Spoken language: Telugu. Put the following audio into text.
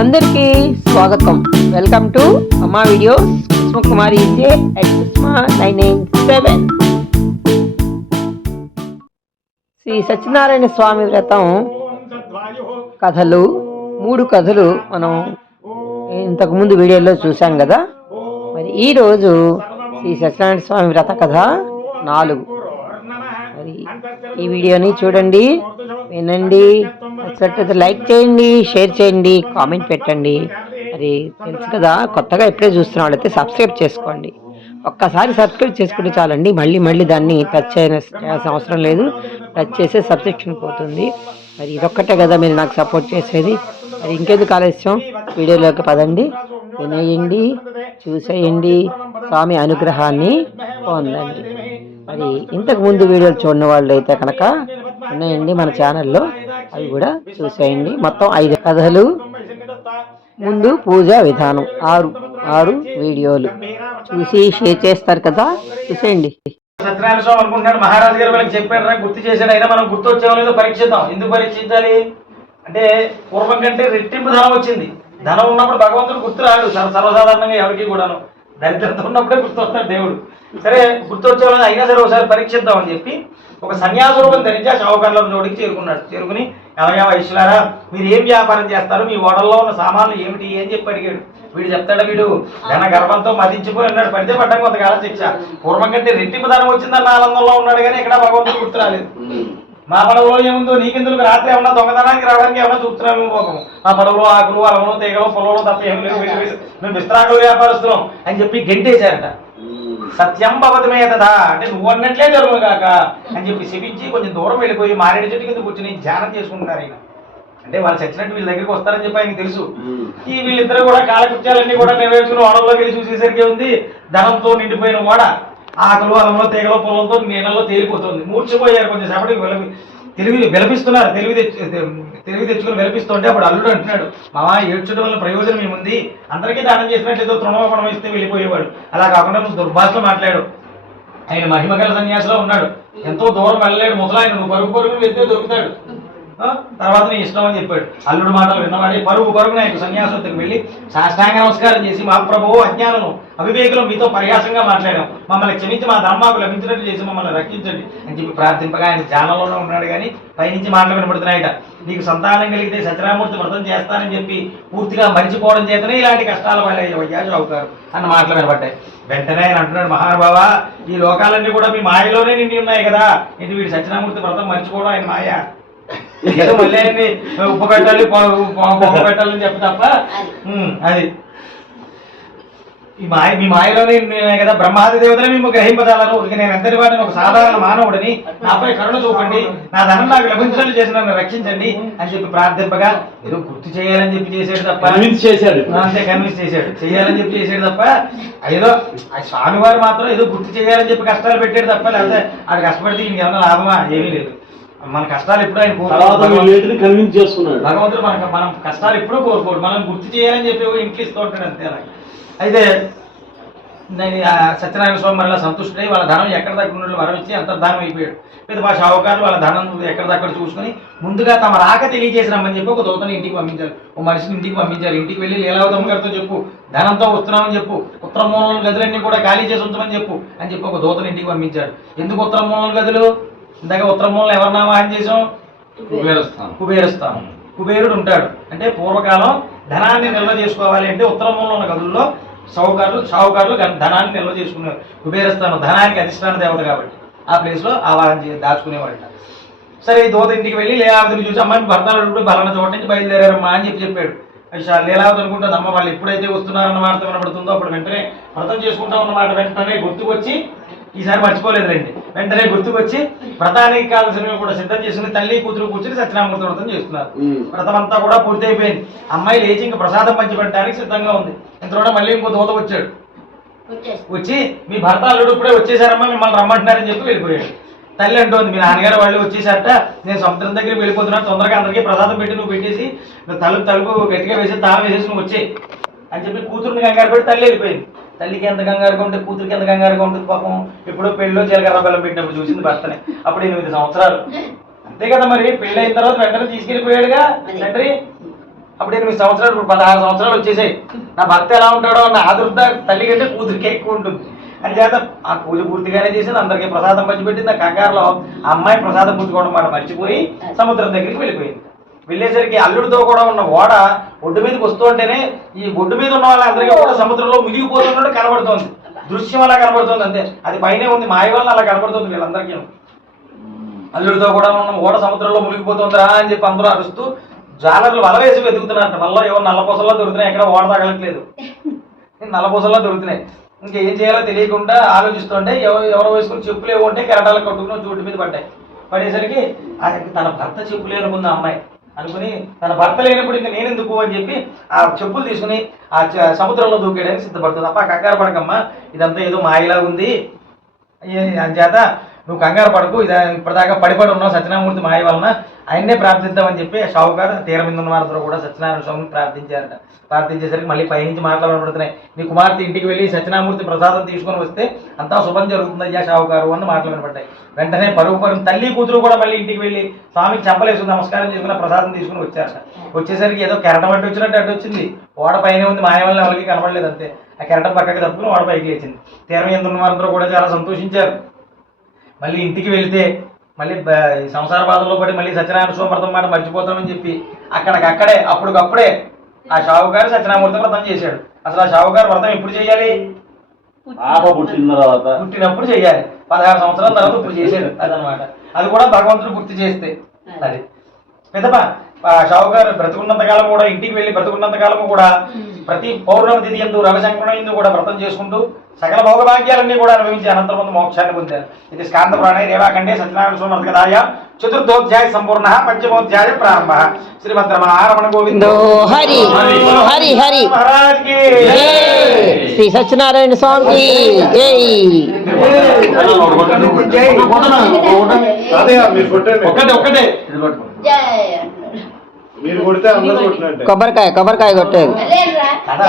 అందరికీ స్వాగతం. Welcome to Amma videos Kumari J at nine nine seven Sri Satyanarayana Swamy వ్రతం కథలు. మూడు కథలు మనం ఇంతకుముందు వీడియోలో చూసాం కదా. మరి ఈరోజు శ్రీ సత్యనారాయణ స్వామి వ్రత కథ నాలుగు. ఈ వీడియోని చూడండి వినండి నచ్చినట్లయితే లైక్ చేయండి షేర్ చేయండి కామెంట్ పెట్టండి. మరి తెలుసు కదా కొత్తగా ఎప్పుడే చూస్తున్న వాళ్ళైతే సబ్స్క్రైబ్ చేసుకోండి. ఒక్కసారి సబ్స్క్రైబ్ చేసుకుంటే చాలండి మళ్ళీ మళ్ళీ దాన్ని టచ్ చేయన చేయాల్సిన అవసరం లేదు. టచ్ చేసే సబ్స్క్రిప్షన్ పోతుంది. మరి ఇదొక్కటే కదా మీరు నాకు సపోర్ట్ చేసేది. మరి ఇంకెందుకు ఆలస్యం? వీడియోలోకి పదండి. వినేయండి చూసేయండి. స్వామి అనుగ్రహాన్ని పొందండి. మరి ఇంతకు ముందు వీడియోలు చూడని వాళ్ళు అయితే కనుక ఉన్నాయండి మన ఛానల్లో. అవి కూడా చూసేయండి. మొత్తం ఐదు కథలు. ముందు పూజా విధానం. ఆరు ఆరు వీడియోలు. చూసి షేర్ చేస్తారు కదా. చూసేయండి. సత్యనారాయణ స్వామి అనుకుంటున్నాడు. మహారాజు గారు వాళ్ళకి చెప్పాడు రా గుర్తు చేశాడు. అయినా మనం గుర్తు వచ్చేమో లేదో పరీక్షిద్దాం. ఎందుకు పరీక్షించాలి? అంటే పూర్వం కంటే రెట్టింపు ధనం వచ్చింది. ధనం ఉన్నప్పుడు భగవంతుడు గుర్తు రాడు. సర్వసాధారణంగా ఎవరికి కూడాను. దరిద్రత ఉన్నప్పుడే గుర్తు వస్తాడు దేవుడు. సరే గుర్తొచ్చేవాళ్ళని అయినా సరే ఒకసారి పరీక్షిద్దామని చెప్పి ఒక సన్యాసరూపం ధరించి ఆ షావుకారుల జోడికి చేరుకున్నాడు. చేరుకుని ఎవరయ్యా వైశ్యులారా మీరు ఏం వ్యాపారం చేస్తారు? మీ ఓడల్లో ఉన్న సామాన్లు ఏమిటి? ఏం చెప్పి అడిగాడు. వీడు చెప్తాడా వీడు? ధన గర్భంతో మదించిపోయి ఉన్నాడు. పడితే పడ్డం కొంతకాలం శిక్ష. పూర్వం కంటే రెట్టింపు ధనం వచ్చిందన్న ఆనందంలో ఉన్నాడు కానీ ఇక్కడ భగవంతుడు గుర్తు రాలేదు. మా పడవలో ఏముందో నీకెందుకు? రాత్రి ఏమన్నా దొంగతనానికి రావడానికి ఏమన్నా చూస్తున్నాము పోకము మా పడవలో ఆకులు అలములు తీగలు పొలంలో తప్ప ఏం లేదు మేము విస్తరాకులు వ్యాపారిస్తున్నాం అని చెప్పి గెంటేశారట. సత్యం భవతమే కదా అంటే నువ్వు అన్నట్లే జరుగు కాక అని చెప్పి శపించి కొంచెం దూరం వెళ్ళిపోయి మారేడు చెట్టు కింద కూర్చుని ధ్యానం చేసుకుంటున్నారు ఆయన అంటే వాళ్ళు చచ్చినట్టు వీళ్ళ దగ్గరికి వస్తారని చెప్పి ఆయనకి తెలుసు. ఈ వీళ్ళిద్దరు కూడా కాలకృత్యాలన్నీ కూడా నెరవేర్చుకుని ఓడల్లోకి వెళ్ళి చూసేసరికి ఉంది ధనంతో నిండిపోయిన ఓడ. ఆకలు అలంలో తీగల పొలంతో నీళ్ళలో తేలిపోతుంది. మూర్చిపోయారు కొంచెం సేపటికి వెలవి తెలివి విలపిస్తున్నారు తెలివి తెలివి తెచ్చుకుని విలపిస్తుంటే అప్పుడు అల్లుడు అంటున్నాడు మామ ఏడ్చడం వల్ల ప్రయోజనం ఏముంది? అందరికీ దానం చేసినట్టు ఏదో ఇస్తే వెళ్ళిపోయేవాడు. అలా కాకుండా నువ్వు దుర్భాషలో మాట్లాడు. ఆయన మహిమగల సన్యాసిలో ఉన్నాడు. ఎంతో దూరం వెళ్ళలేడు ముసలాయన నువ్వు పరుగు పరుగును వెళ్తే దొరుకుతాడు. తర్వాత నీ ఇష్టం అని చెప్పాడు. అల్లుడు మాటలు విన్నవాడే పరుగు పరుగున ఆయన సన్యాసత్తుకు వెళ్ళి సాష్టాంగ నమస్కారం చేసి మా ప్రభువు అజ్ఞానము అవివేకులు మీతో పర్యాసంగా మాట్లాడాం. మమ్మల్ని క్షమించి మా ధర్మాకు లభించినట్టు చేసి మమ్మల్ని రక్షించండి అని చెప్పి ప్రార్థింపగా ఆయన ధ్యానంలోనే ఉన్నాడు కానీ పైనుంచి మాటలు వినబడుతున్నాయట. నీకు సంతానం కలిగితే సత్యరామూర్తి వ్రతం చేస్తానని చెప్పి పూర్తిగా మరిచిపోవడం చేతనే ఇలాంటి కష్టాల వల్ల వయ్యాజు అవుతారు అన్న మాటలు వినబడ్డాయి. వెంటనే ఆయన అంటున్నాడు మహానుభావ ఈ లోకాలన్నీ కూడా మీ మాయలోనే నిండి ఉన్నాయి కదా. ఇది వీడి సత్యనామూర్తి వ్రతం మర్చిపోవడం ఆయన మాయ? ఏదో మళ్ళీ ఆయన్ని ఉప్పు పెట్టాలి పొ- పొ- పొగ పెట్టాలని చెప్పి తప్ప. అది. ఈ మాయ మీ మాయలోనే కదా బ్రహ్మాది దేవతలే మేము గ్రహింపదాలను ఇక నేను ఎంతటి వాడిని ఒక సాధారణ మానవుడిని నాపై కరుణ చూపండి నా ధనం నాకు లభించినట్లు చేసి నన్ను రక్షించండి అని చెప్పి ప్రార్థింపగా ఏదో గుర్తు చేయాలని చెప్పి చేసాడు తప్ప. కన్విన్స్ చేశాడు. అంతే కన్విన్స్ చేశాడు. చేయాలని చెప్పి చేసాడు తప్ప ఏదో ఆ స్వామివారు మాత్రం ఏదో గుర్తు చేయాలని చెప్పి కష్టాలు పెట్టాడు తప్ప లేకపోతే ఆడు కష్టపడితే ఈయనకి ఏమన్నా లాభమా? ఏమీ లేదు. మన కష్టాలు ఎప్పుడు ఆయన కోరుకోడు. కన్విన్స్ చేసుకున్నాడు. భగవంతుడు మనకు మనం కష్టాలు ఎప్పుడూ కోరుకోడు. మనం గుర్తు చేయాలని చెప్పి ఒక ఇంట్లో ఇస్తూ ఉంటాడు అంతే అలాగే. అయితే నేను సత్యనారాయణ స్వామి వల్ల సంతుష్టుడై వాళ్ళ ధనం ఎక్కడ దగ్గర వరం ఇచ్చి అంతర్ధానం అయిపోయాడు. పెద్ద మా షావుకారులు వాళ్ళ ధనం ఎక్కడ దగ్గర చూసుకుని ముందుగా తమ రాక తెలియజేసి రమ్మని చెప్పి ఒక దూతని ఇంటికి పంపించారు. ఓ మనిషిని ఇంటికి పంపించారు. ఇంటికి వెళ్ళి లీలావతమ్మ గారితో చెప్పు. ధనంతో వస్తున్నామని చెప్పు. ఉత్తర మూలం గదులన్నీ కూడా ఖాళీ చేసి ఉంచమని చెప్పు అని చెప్పి ఒక దూతని ఇంటికి పంపించాడు. ఎందుకు ఉత్తర మూలం గదులు? ఇందాక ఉత్తర మూలం ఎవరిని ఆవాహన చేసాం కుబేరస్థానం కుబేరుడు ఉంటాడు. అంటే పూర్వకాలం ధనాన్ని నిల్వ చేసుకోవాలి అంటే ఉత్తర మూలలో ఉన్న గదుల్లో షావుకారులు షావుకారులు ధనాన్ని నిల్వ చేసుకునేవారు. కుబేరస్థానం ధనానికి అధిష్టాన దేవత కాబట్టి. ఆ ప్లేస్లో ఆవాహన చే దాచుకునేవాడు సరే ఈ దూత ఇంటికి వెళ్ళి లీలావతిని చూసి అమ్మాయి భర్తలు బలన చోట నుంచి బయలుదేరారమ్మా అని చెప్పి చెప్పాడు. అయ్యా లీలావతి అనుకుంటుంది అమ్మ వాళ్ళు ఎప్పుడైతే వస్తున్నారన్న వార్త వినబడుతుందో అప్పుడు వెంటనే వ్రతం చేసుకుంటా ఉన్న మాట వెంటనే గుర్తుకొచ్చి ఈసారి మర్చిపోలేదులేండి వెంటనే గుర్తుకొచ్చి వ్రతానికి కావాల్సినవి కూడా సిద్ధం చేసుకుని తల్లి కూతురు కూర్చుని సత్యనామూర్తి వ్రతం చేస్తున్నారు. వ్రతం అంతా కూడా పూర్తి అయిపోయింది అమ్మాయి లేచి ఇంకా ప్రసాదం పంచిపెట్టడానికి సిద్ధంగా ఉంది. ఇంతలో మళ్ళీ ఇంకో దూత వచ్చాడు. వచ్చి మీ భర్త అల్లుడు ఇప్పుడే వచ్చేసారమ్మా మిమ్మల్ని రమ్మంటున్నారని చెప్పి వెళ్ళిపోయాడు. తల్లి అంటోంది మీ నాన్నగారు వాళ్ళు వచ్చేసారట నేను సముద్రం దగ్గరికి వెళ్ళిపోతున్నాను తొందరగా అందరికీ ప్రసాదం పెట్టి నువ్వు పెట్టేసి తలుపు తలుపు గట్టిగా వేసి తాళం వేసేసి నువ్వు వచ్చే అని చెప్పి కూతురుని కంగారు పెట్టి తల్లి వెళ్ళిపోయింది. తల్లికి ఎంత కంగారుగా ఉంటే కూతురికి ఎంత కంగారుగా ఉంటుంది పాపం. ఎప్పుడో పెళ్ళిలో జీలకర్ర బెల్లం పెట్టినప్పుడు చూసింది భర్తనే. అప్పుడు ఎనిమిది సంవత్సరాలు. అంతే కదా మరి పెళ్ళి అయిన తర్వాత వెంటనే తీసుకెళ్ళిపోయాడుగా తండ్రి. అప్పుడు ఎనిమిది సంవత్సరాలు ఇప్పుడు పదహారు సంవత్సరాలు వచ్చేసాయి. నా భర్త ఎలా ఉంటాడో అన్న ఆదుర్త తల్లి కంటే కూతురికి ఎక్కువ ఉంటుంది. అని చేత ఆ పూజ పూర్తిగానే చేసింది అందరికీ ప్రసాదం పంచిపెట్టింది ఆ కంగారులో ఆ అమ్మాయి ప్రసాదం పుచ్చుకోవడం మాట మర్చిపోయి సముద్రం దగ్గరికి వెళ్ళిపోయింది. వెళ్ళేసరికి అల్లుడితో కూడా ఉన్న ఓడ ఒడ్డు మీదకి వస్తూ ఉంటేనే ఈ ఒడ్డు మీద ఉన్న వాళ్ళందరికీ కూడా సముద్రంలో మునిగిపోతున్నట్టు కనబడుతోంది. దృశ్యం అలా కనబడుతోంది అంతే. అది పైనే ఉంది. మాయ వల్ల అలా కనబడుతుంది వీళ్ళందరికీ అల్లుడితో కూడా ఉన్న ఓడ సముద్రంలో మునిగిపోతుందిరా అని చెప్పి అందరూ అరుస్తూ జాలర్లు వల వేసి వెతుకుతున్నారంట. వల్ల ఏవో నల్లపూసల్లో దొరుకుతున్నాయి. ఎక్కడ ఓడ తగలట్లేదు. నల్లపూసల్లో దొరుకుతున్నాయి. ఇంకా ఏం చేయాలో తెలియకుండా ఆలోచిస్తుంటే ఎవరు ఎవరో వేసుకుని చెప్పులు ఏవో ఉంటే కెరటాలు కట్టుకుని చోటు మీద పడ్డాయి. పడేసరికి అది తన భర్త చెప్పులు అనుకుంది అమ్మాయి. అనుకుని తన భర్త లేనప్పుడు ఇంకా నేను ఎందుకు అని చెప్పి ఆ చెప్పులు తీసుకుని ఆ సముద్రంలో దూకేయడానికి సిద్ధపడుతుంది. అప్ప కంగారు పడకమ్మా. ఇదంతా ఏదో మాయలా ఉంది ఏ- అంచేత నువ్వు కంగారు పడకు ఇది ఇప్పటిదాకా పడిపడి ఉన్నావు సత్యనారాయణమూర్తి మాయ వలన. ఆయన్నే ప్రార్థిద్దామని చెప్పి షావుకారు తీరం ఉన్న వారితో కూడా సత్యనారాయణ స్వామిని ప్రార్థించారట. ప్రార్థించేసరికి మళ్ళీ పైనుంచి మాటలు నీ కుమార్తె ఇంటికి వెళ్ళి సత్యనామూర్తి ప్రసాదం తీసుకొని వస్తే అంతా శుభం జరుగుతుందయ్యా షావుకారు అని మాటలు వినపడ్డాయి వెంటనే పరుగు పరుగు తల్లి కూతురు కూడా మళ్ళీ ఇంటికి వెళ్ళి స్వామికి చెప్పలేసు నమస్కారం చేసుకుని ప్రసాదం తీసుకుని వచ్చారట. వచ్చేసరికి ఏదో కెరటం అడ్డు వచ్చినట్టు అడ్డు వచ్చింది. ఓడ పైన ఉంది మాయ వల్ల ఎవరికి కనపడలేదు అంతే. ఆ కెరటం పక్కకి తప్పుకుని ఓడ పైకి లేచింది. తీరం ఎందున్న ఉన్న వారందరూ కూడా చాలా సంతోషించారు. మళ్ళీ ఇంటికి వెళ్తే మళ్ళీ సంసార బాధల్లో పడి మళ్ళీ సత్యనారాయణ స్వామి వ్రతం మాట మర్చిపోతామని చెప్పి అక్కడికక్కడే అప్పటికప్పుడే ఆ షావుకారు సత్యనారాయణ వ్రతం చేశాడు. అసలు ఆ షావుకారు వ్రతం ఎప్పుడు చేయాలి? పాప పుట్టిన తర్వాత. పుట్టినప్పుడు చేయాలి. పదహారు సంవత్సరాల తర్వాత ఇప్పుడు చేశాడు అదనమాట అది కూడా భగవంతుడు గుర్తు చేస్తే. అది. పెద్దపా ఆ షావుకారు బ్రతుకున్నంత కాలం కూడా ఇంటికి వెళ్ళి బ్రతుకున్నంత కాలం కూడా ప్రతి పౌర్ణమి తిథి ఎందు రవిశంకరణ ఎందు కూడా వ్రతం చేసుకుంటూ సకల భోగభాగ్యాలన్నీ కూడా అనుభవించి అనంతరం మోక్షాన్ని పొందారు. ఇది స్కాంత పురాణ రేవాకండే సత్యనారాయణ స్వామి చతుర్థోధ్యాయ సంపూర్ణ పంచమోధ్యాయ ప్రారంభ. శ్రీమద్ రమణ గోవిందో. హరి హరి హరి మహారాజ్కి జై శ్రీ సత్యనారాయణ స్వామికి జై. అదే కొబ్బరికాయ కొబ్బరికాయ కొట్టేది. కదా